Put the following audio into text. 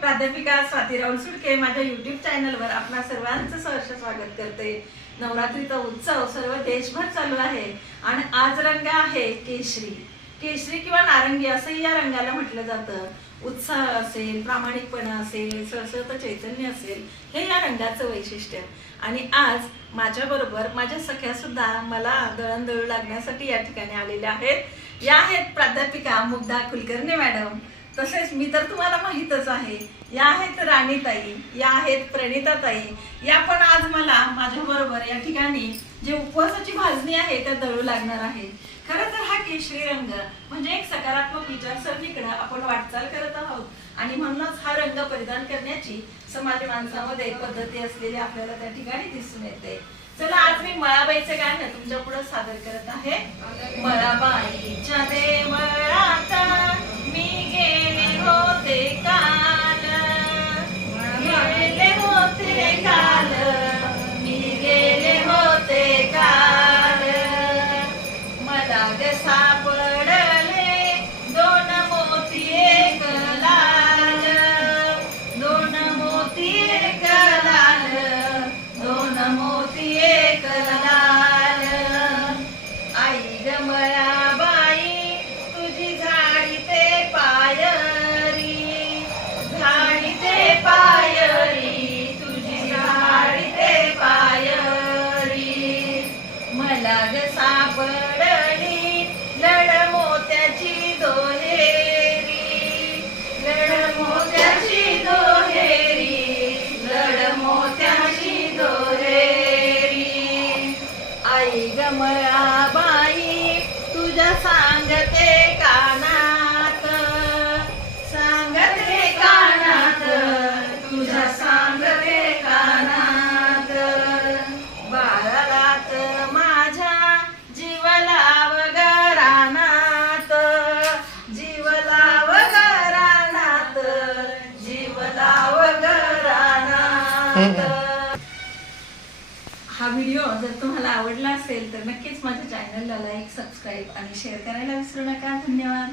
प्राध्यापिका स्वाती राहुल सुडके माझ्या युट्यूब चॅनलवर आपणा सर्वांचं सहर्ष स्वागत करते. नवरात्रीचा उत्सव सर्व देशभर चालू आहे आणि आज रंग आहे केशरी. केशरी किंवा नारंगी असंही या रंगाला म्हटलं जातं. उत्साह असेल प्रामाणिकपणा असेल सळसळतं चैतन्य असेल हे या रंगाचं वैशिष्ट्य. आणि आज माझ्या बरोबर माझ्या सख्या सुद्धा मला दळणदळू लागण्यासाठी या ठिकाणी आलेल्या आहेत. या आहेत प्राध्यापिका मुग्धा कुलकर्णी मॅडम. तसेच मी तर तुम्हाला माहीतच आहे. या आहेत राणीताई या आहेत प्रणिताताई. या पण आज मला माझ्या बरोबर या ठिकाणी जे उपवासाची भाजणी आहे त्या दळू लागणार आहे खरं तर हा केशरी रंग म्हणजे एक सकारात्मक विचारसरणीकडे आपण वाटचाल करत आहोत. आणि म्हणूनच हा रंग परिधान करण्याची समाज माणसामध्ये पद्धती असलेली आपल्याला त्या ठिकाणी दिसून येते. चला आज मी मळाबाईचं गाणं तुमच्यापुढे सादर करत आहे. मळाबाईच्या देवा मला सापडले. दोन मोती एक लाल. दोन मोती एक लाल. दोन मोती एक लाल. आई ग बाई तुझी झाडी ते पायरी. झाडी ते पायरी तुझी झाडी ते पायरी. मला ग सापडली. आई बाई तुझ्या सांगते कानात. सांगते कानात तुझ्या सांगते कानात. बाळात माझ्या जीवला वगरानात. जीवला वगरानात जीवला वगरानात. हा व्हिडिओ जर तुम्हाला आवडला असेल तर नक्कीच माझ्या चॅनलला लाईक सबस्क्राईब आणि शेअर करायला विसरू नका. धन्यवाद.